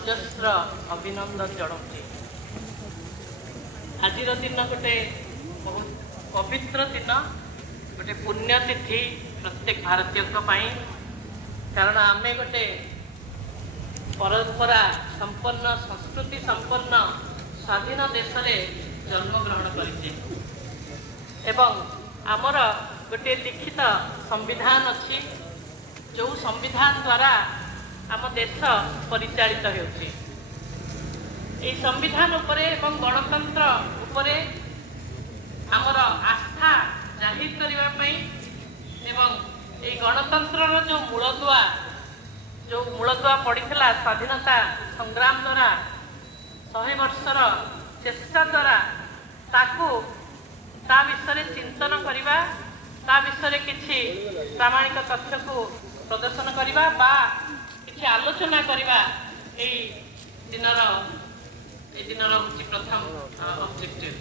अजस्र अभिनंदन जनाऊँ। आज दिन गोटे बहुत पवित्र दिन, गोटे पुण्यतिथि प्रत्येक भारतीय कारण आम गोटे परंपरा संपन्न संस्कृति संपन्न स्वाधीन देश में जन्मग्रहण करें एवं आमर गोटे लिखित संविधान अच्छी जो संविधान द्वारा आम देश परिचालित होउछि। ए संविधान उपरे एवं गणतंत्र उपरे आमर आस्था जाहिर करबा पई एवं ए गणतंत्र जो मूलदुआ पड़ीला स्वाधीनता संग्राम द्वारा 100 वर्षर चेष्टा द्वारा ता विषय चिंतन करवा, ता विषय किछि प्रामाणिक तथ्य को प्रदर्शन करवा बा किछि आलोचना करवा ए दिनर हूँ प्रथम ऑब्जेक्टिव।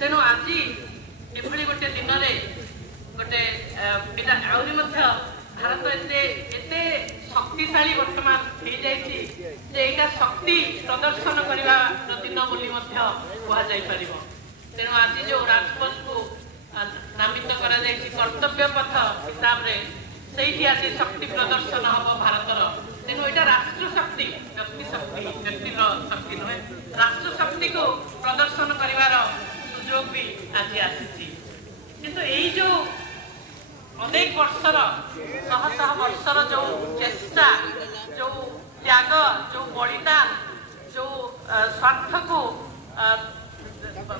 तेणु आज एभली गोटे दिन गोटे भारत एते शक्तिशाली वर्तमान हो जाइए शक्ति प्रदर्शन करने दिन बोली कहुपर। तेणु आज जो राजपथ को नामित कर कर्तव्य पथ हिसाब से आज शक्ति प्रदर्शन हम भारतर। तेणु यहाँ राष्ट्र शक्ति व्यक्ति व्यक्तिर शक्ति नुहे, राष्ट्र शक्ति को प्रदर्शन कर सुजोग भी आज आसी। किंतु यही जो अनेक वर्षर शह वर्षर जो चेष्टा, जो त्याग, जो बलिदान, जो स्वार्थ को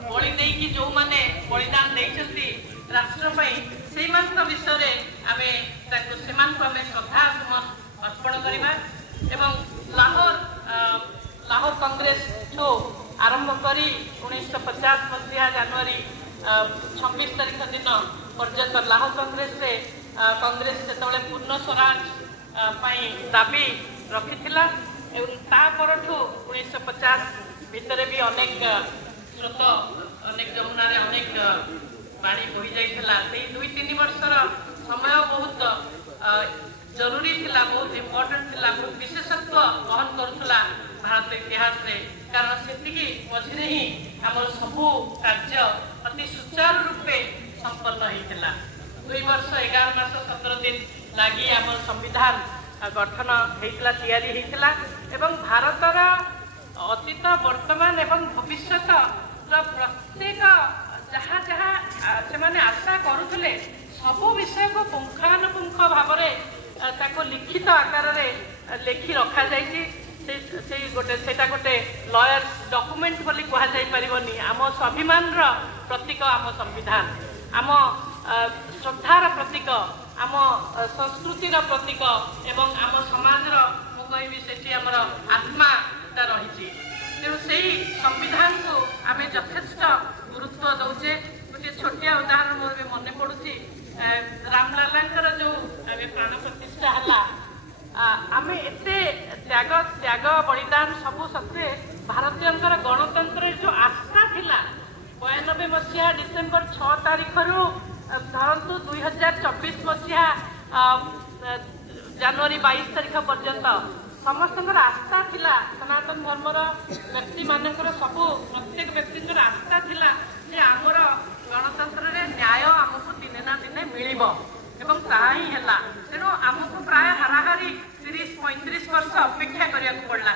बलि देकी जो माने बलिदान देइछंती राष्ट्र से विषय आम श्रद्धा सुमन अर्पण करवा एवं लाहौर कांग्रेस ठू आरंभ कर 1950 मसीहा जनवरी 26 तारीख दिन पर्यंत लाहौर कांग्रेस से पूर्ण स्वराज दाबी रखी। तापरठू 1950 भितर भी अनेक स्रोत अनेक जमुना अनेक पानी बोही जाइथिला। 2-3 वर्षर समय बहुत जरूरी थिला, बहुत इम्पोर्टेंट थिला, बहुत विशेषत्व वहन करुला भारत इतिहास रे। कारण से मझे ही आम सबू कार्य अति सुचारू रूपे संपन्न होता। 2 वर्ष 11 मास 17 दिन लगी आम संविधान गठन होता, तैयारी होता एवं भारतर अतीत वर्तमान एवं भविष्य प्रत्येक जहाँ जहाँ से आशा करुले सबू विषय को पुंखानुपुंख भाव में लिखित आकार में लिखि रखा गोटे लॉयर्स डॉक्यूमेंट बोली कहुनी। आम स्वाभिमान प्रतीक आम संविधान, आम श्रद्धार प्रतीक, आम संस्कृतिर प्रतीक एवं आम समाज मुझे से आमर आत्मा रही। तेणु से संविधान को आम यथेष्ट गुरुत्व दौचे। गोटे छोटिया उदाहरण मोर भी मन पड़ुची, रामलाला जो प्राण प्रतिष्ठा है आम एते त्याग बलिदान सबू सत्वे भारतीय गणतंत्र जो आस्था थिला 92 मसीहा डिसेम्बर 6 तारीख रु धरतु 2024 मसीहा जनवरी 22 तारीख पर्यंत समस्त आस्था थिला। सनातन धर्मर व्यक्ति मानकर सबू प्रत्येक व्यक्ति आस्था थिला जे आमर गणतंत्र रे न्याय आमको दिने ना दिने मिलिबो एवं ताहा ही हैला। तेणु आमको प्राय हाराहारी 30-35 वर्ष अपेक्षा करिया पड़ला।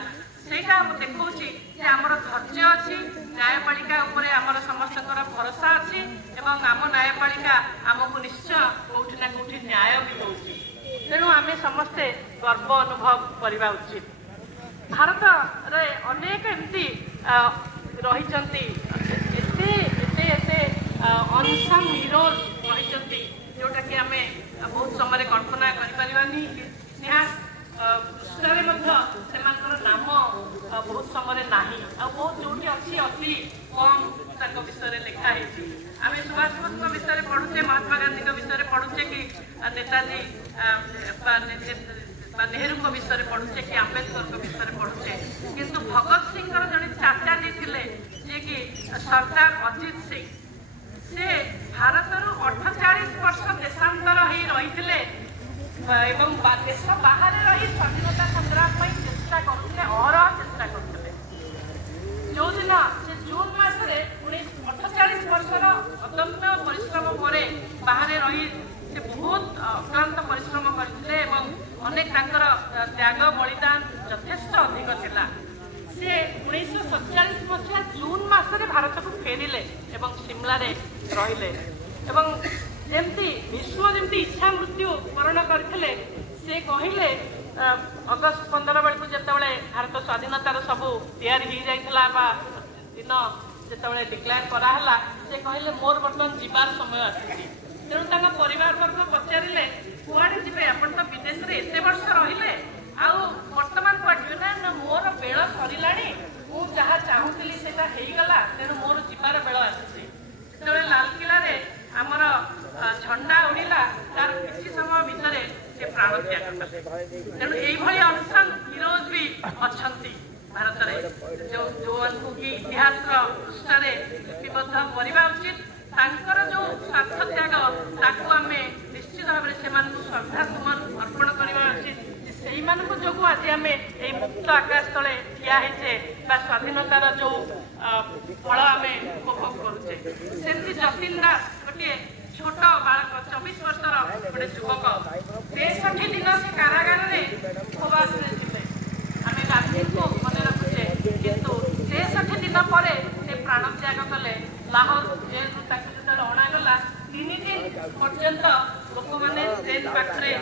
सेटा देखौछि जे आमर धैर्य अछि, न्यायपालिका उपरे आमर समस्तकर भरोसा अछि एवं आम न्यायपालिका आमको निश्चय कोठी ना कोठी न्याय भी होछि। तेणु आमे समस्ते गर्व अनुभव करवा उचित। भारत रे अनेक एमती रहिचंती एते अनसंग हीरोज रहिचंती जोटा कि आमे बहुत समय कल्पना करिपारिबानी। इतिहास पुस्तकरे मध्य सेमानकर नाम बहुत समय नाही आ बहुत जोटी अछि अति कम ताक विषय लिखा है। आम सुभाष बोस विषय पढ़ुचे, महात्मा गांधी विषय पढ़ुचे कि नेताजी नेहरू विषय पढ़ुचे कि आंबेडकर विषय पढ़ुचे, किंतु भगत सिंह जड़े चाचा जी थे जी कि सरदार अजित सिंह से भारतर 48 वर्ष देशांतर रही एवं देश बाहर रही स्वाधीनता संग्राम चेष्टा करुले। अहरह सम्मान यथेष्ट अधिक थिला से 1947 मसीहा जून मासरे भारत को फेरिले एवं शिमला रे रहिले एवं जेमती विश्व जेमती इच्छा मृत्यु वरण करथिले से कहिले अगस्त 15 बेलू जिते भारत स्वाधीनतार सबू तैयारी हो जाइथिला बा दिन जिते डिक्लेयर कराला से कहले मोर बर्तमान जीवार समय आसी तेणु परिवार वर्ग पचारे कुआड़े जी आप तो विदेश में एत वर्ष रहिले आर्तमान कुआड़े ना मोर बेल सरला मुझा चाहूली से तेणु मोर जीवार बेल आसी जो लालकिला आमर झंडा उड़ीला तार किसी समय भितर से प्राण त्याग कले तेणु यही अनसन हिरोज भी अच्छा भारत में जो कि इतिहास पृष्ठ लिपिबद्ध करवा उचित जो स्वार्थ त्याग ताकू आम निश्चित भाव में श्रद्धा सुमन अर्पण करवा उचित से जो आज आम ये मुक्त आकाश तले ठियाचे स्वाधीनतार जो फल आम उपभोग करुचे सेमती जतिन दास गोटे छोट बालक 24 वर्षर गोटे युवक 63 दिन से कारागार में उपवास थे आम गांधी को मन रखुचे किंतु 63 दिन पर से प्राण त्याग कले लाहौर जेल जो अणागला 3 दिन पर्यंत लोक मैंने ट्रेन पाखे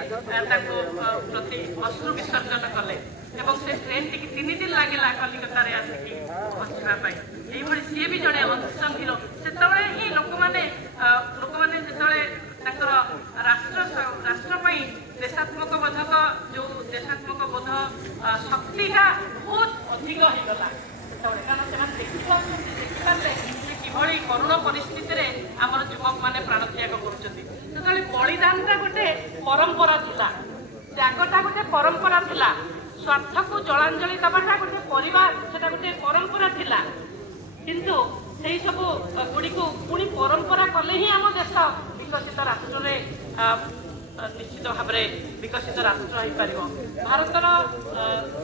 प्रति अश्रु विसर्जन कले से ट्रेन टी 3 दिन लगे कलिकता आसिक पहुँचापी ये सी भी जड़े अनसंग हिरो से ही लोक मैंने जो राष्ट्र देशात्मक बोधक जो देशात्मक बोध शक्तिटा बहुत अधिक होगला कारण से देखिपारे कि करुण परिस्थिति आमर युवक मैंने प्राण त्याग कर बलिदानटा गोटे परंपरा थिला त्यागटा गोटे परंपरा थिला स्वार्थ को जलांजलि दबाटा गोटे परिवार सेटा गोटे परंपरा थिला किंतु से सब गुड़ी को पुणी परंपरा कले ही आम देश विकसित राष्ट्र निश्चित भाव में विकसित राष्ट्र हो पार भारतर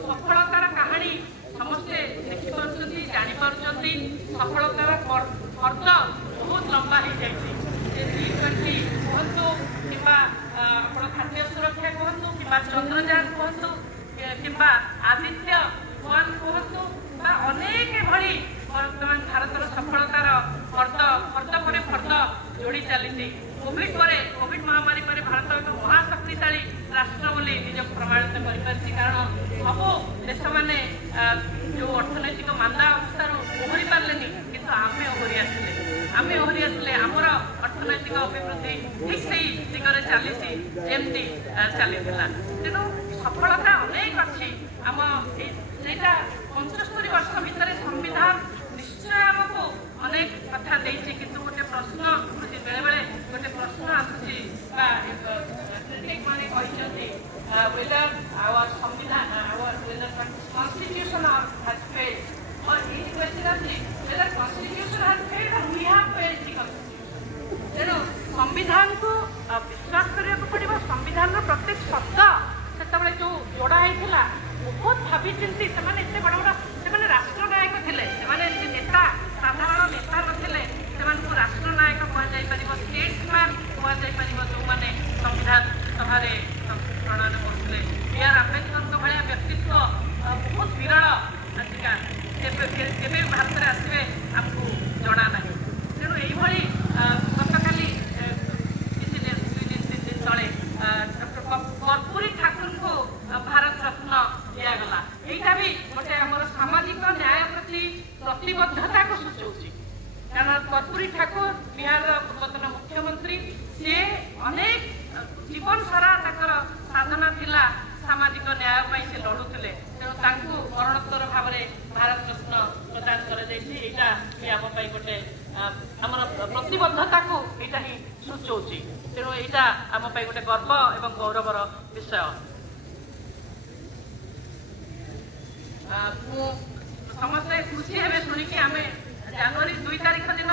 सफलतार कहानी समस्ते देखिपुं जापर सफलतार फर्द बहुत लंबा हो जाए G20 कहतु कि खाद्य सुरक्षा कहतु कि चंद्रयान कहतु कि आदित्य 1 कहतु अनेक भली वर्तमान भारतर सफलतार फर्द पर फर्द जोड़ी चली कोविड महामारी पर भारत एक महाशक्तिशाली राष्ट्र बोली निज प्रमाणित कर कारण सब देश मैंने जो अर्थनैतिक मांदा अवस्था ओहरी पारे किंतु आम ओहरी आसले आमर अर्थनैतिक अभिवृद्धि ठीक से दिगरे चली जमती चली तेणु सफलता अनेक अच्छी आम यहाँ 75 वर्ष भितर संविधान निश्चय आमको अनेक कथा देती किंतु गोटे प्रश्न बेले बेले गोटे प्रश्न आसूसी मैंने कहते whether our संविधान whether constitution has failed or in question whether constitution has failed or we have failed because तेणु संविधान को विश्वास करने पड़ो संविधान प्रत्येक शब्द से जो जोड़ा होता बहुत भावी चिंती से बड़ बड़ राष्ट्र नायक थे नेता साधारण नेता नथिले राष्ट्रनायक कहुपर स्टेट्समैन कहुपर जो मैंने संविधान सभा प्रणयन करते B.R. आंबेडकर भाया व्यक्तित्व बहुत विरल आजिका केवे भारत में आसवे आमको जना ना तेणु यही गत काली दिन तले डॉक्टर कर्पूरी ठाकुर को भारत रत्न दिगला यहाँ भी गोटे आम सामाजिक न्याय प्रति प्रतिबद्धता को सूचौची कारण कर्पूरी ठाकुर बिहार पूर्वतन मुख्यमंत्री सी अनेक जीवन सारा साधना थिला सामाजिक न्याय से लड़ुले तेणु मरणोत्तर भाव में भारत रत्न प्रदान कर गोटे आम प्रतिबद्धता को यहाँ ही सूचौची तेणु यहाँ आम गोटे गर्व एवं गौरवर विषय समस्ते खुशी हे शुणिकी आम जनवरी 2 तारीख दिन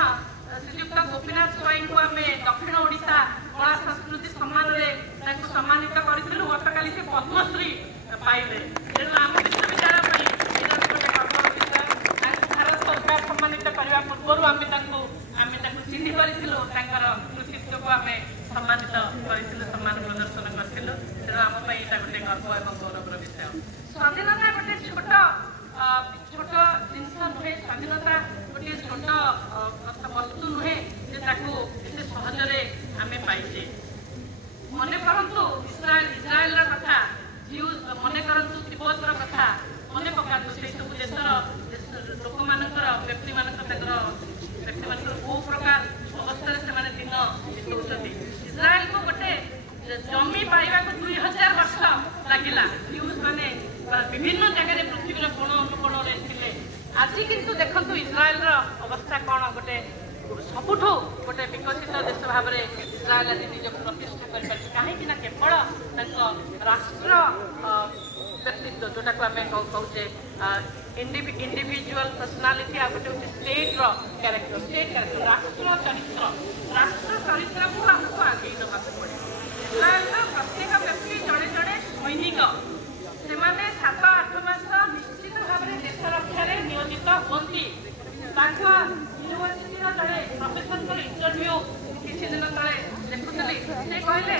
श्रीयुक्त गोपीनाथ स्वाई को आम दक्षिण ओडिशा कला संस्कृति सम्मान में सम्मानित करूँ गत काली से पद्मश्री पाइले तेणु आम विश्वविद्यालय भारत सरकार सम्मानित करने पूर्व आम चिन्ह कर कृतित्व को आम सम्मानित कर सम्मान प्रदर्शन करूँ तेणु आम गोटे गर्व और गौरवर विषय स्वाधीनता से सब देशर लोक मानकर व्यक्ति मानकर बहु प्रकार अवस्था से दिन बिताऊँ। इस्राएल को गोटे जमी पाइबा 2000 वर्ष लगिला। न्यूज माने विभिन्न जगह पृथ्वीर कोण अनुकोण थे। आज किंतु देखु इस्राएल अवस्था कौन गोटे सबुठ गोटे विकसित देश भाव में इस्राएल आज निजक प्रतिष्ठा कर कहीं केवल राष्ट्र व्यक्तित्व जोटा को आम कहे इंडिविजुअल पर्सनालिटी आ गोटे स्टेट कैरेक्टर राष्ट्र चरित्र को आमको आगे नवा पड़े। इस्राएल प्रत्येक व्यक्ति जड़े जड़े सैनिक से 7-8 मास निश्चित भाव में देश रक्षा नियोजित होती। यूनिवर्सिटी जड़े प्रोफेसर इंटरव्यू किसी दिन तले देखुली से कहले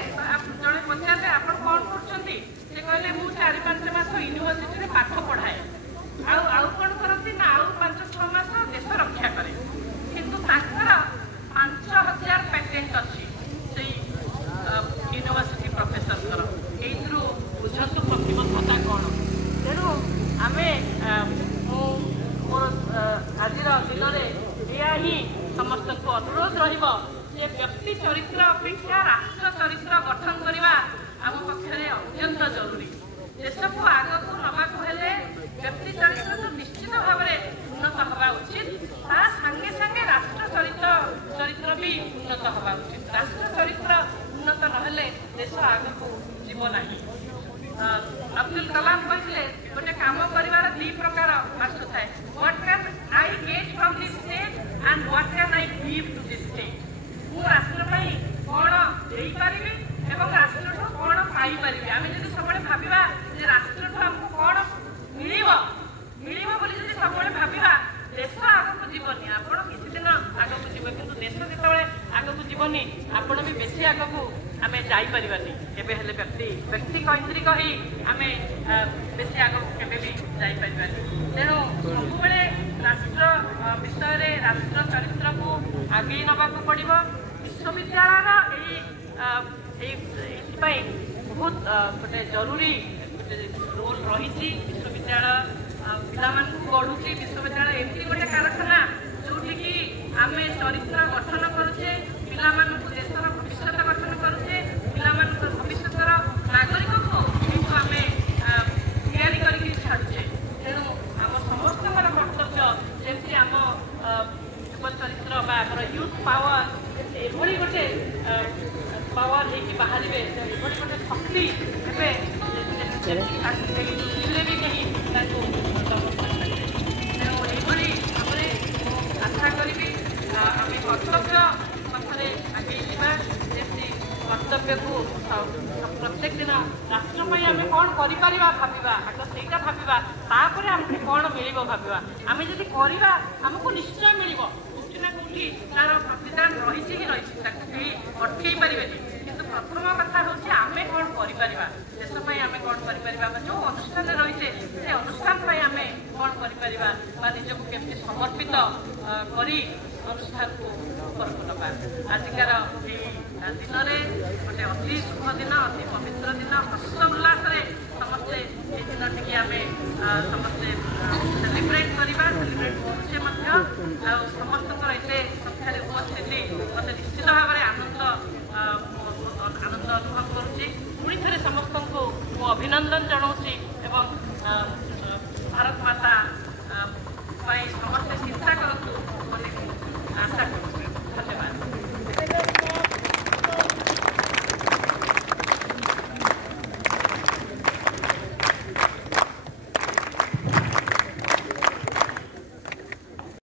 जड़े पचारे आप कौन कर 4-5 मास यूनिवर्सिटी पाठ पढ़ाए आउ कौन करती ना आउ 5-6 मास देश रक्षा करे। किंतु 5000 पेटेंट अच्छी से यूनिवर्सिटी प्रोफेसर यू बुझतु प्रतिबद्धता कौन। तेणु आम मोर आज दिन में यह ही समस्त को अनुरोध रे व्यक्ति चरित्र अपेक्षा राष्ट्र चरित्र गठन करने आम पक्षे अत्यंत जरूरी। देश को आग को नवाक व्यक्ति चरित्र तो निश्चित भाव में उन्नत हवा उचित सागे सागे राष्ट्र चरित्र भी उन्नत हवा उचित। राष्ट्र चरित्र उन्नत नहेले देश आग को जीव ना। अब्दुल कलाम कहते गोटे काम कर 2 प्रकार राष्ट्र थाए what can I get from this state and what can I give to this state. मु राष्ट्र कौन दे पारि एवं राष्ट्र कौन पाई पारि। आम जब सब भावा राष्ट्र आमको कौन मिल बोली सब भावा देश आगक जीवनी आप किसी दिन आगक जीव कि देश जो आगक जीवनी आपण भी बेसी आगक आम जापारानी केवे हेले व्यक्ति कैंद्रिक ही आम बेसी आगक केवे भी जापारानी। तेणु सब राष्ट्र विषय राष्ट्र चरित्र को आगे नवाक पड़ो। विश्वविद्यालय बहुत गोटे जरूरी रोल रही। विश्वविद्यालय पिला गढ़ुची विश्वविद्यालय एमती गोटे कारखाना जोटि कि आम चरित्र गठन करुचे पिला देशर भविष्य गठन करुचे पिला भविष्य नागरिक को आम तैयारी करके छाड़ुचे। तेणु आम समस्त कर्तव्य जमी आम युव चरित्र यूथ पावर एभली गोटे पावर लेकिन बाहर गोटे शक्ति भी कहीं तेणु यही आशा करी आम कर्तव्य पथरे आगे जमी कर्तव्य को प्रत्येक दिन राष्ट्रपाई आम कौन कर भावा आग से भावा आमको कौन मिल भावा आम जब करवा आमको निश्चय मिल ना कौटी तार प्रतिदान रही कि रही अटकई पारे। किंतु प्रथम कथा हूँ आम कौन कर देशपाई आम कौन कर जो अनुष्ठान रही से अनुष्ठान आम कौन कर निजक केमती समर्पित कर अनुष्ठान को ऊपर नवा। आजिकार दिन में गोटे अति शुभ दिन अति पवित्र दिन